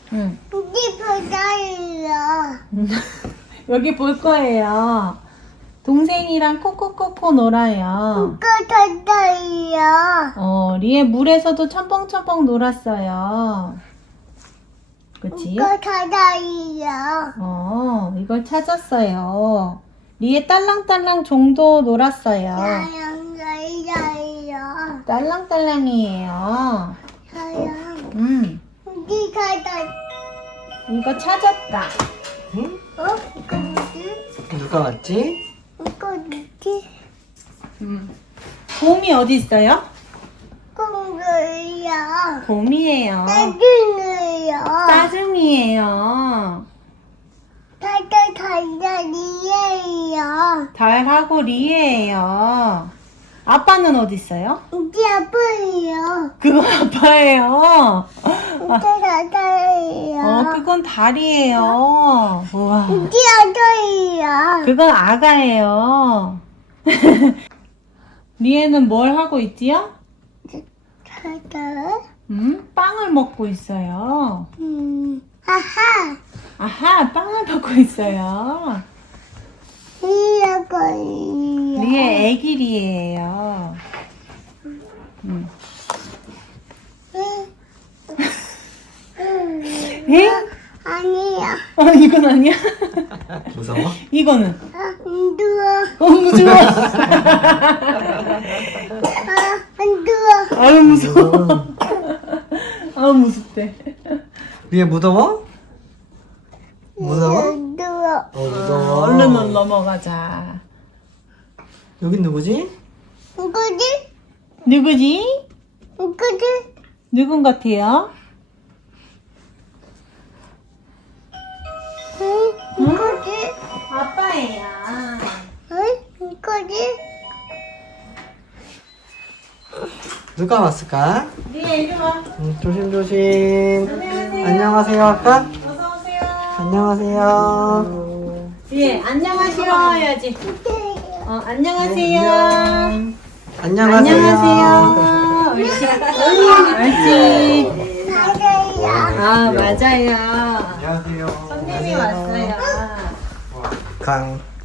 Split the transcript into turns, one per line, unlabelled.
응.
여기 바다예요.
여기 볼 거예요. 동생이랑 코코코코 놀아요.
이거 바다예요.
리에 물에서도 첨벙첨벙 놀았어요. 그치?
이거 바다예요.
이걸 찾았어요. 리에 딸랑딸랑 종도 놀았어요.
야야야야요.
딸랑딸랑이에요.
야야. 여기 바다.
이거 찾았다.
응?
이거 뭐지?
누가 왔지?
이거 뭐지?
곰이 어디 있어요?
공주예요.
곰이에요.
나중에요.
짜증이에요.
달달달달이에요.
달하고 리에예요. 아빠는 어디 있어요?
이게 아빠예요.
그건 아빠예요.
이게 달달이에요.
그건 달이에요. 우와.
이게 아빠예요.
그건 아가예요. 리에는 뭘 하고 있지요?
달달.
빵을 먹고 있어요.
아하.
아하, 빵을 먹고 있어요.
이거예요.
리에 애기리에요. 에?
아니야.
이건 아니야?
무서워?
이거는?
안 누워.
무서워.
안 누워.
아유, 무서워. 아유, 무섭대.
리에 무서워? 무서워?
안 누워.
무서워.
얼른 넘어가자.
여긴 누구지?
이거지?
누구지?
이거지?
누군 같아요?
응? 이거지?
아빠예요.
응? 이거지?
누가 왔을까?
리에 이리 와.
조심조심.
안녕하세요.
안녕하세요, 아까?
어서 오세요.
안녕하세요.
리에 안녕하세요 해야지. 안녕하세요.
안녕하세요.
안녕하세요. 옳지. 옳지.
맞아요.
맞아요.
안녕하세요.
손님이 왔어요.
강.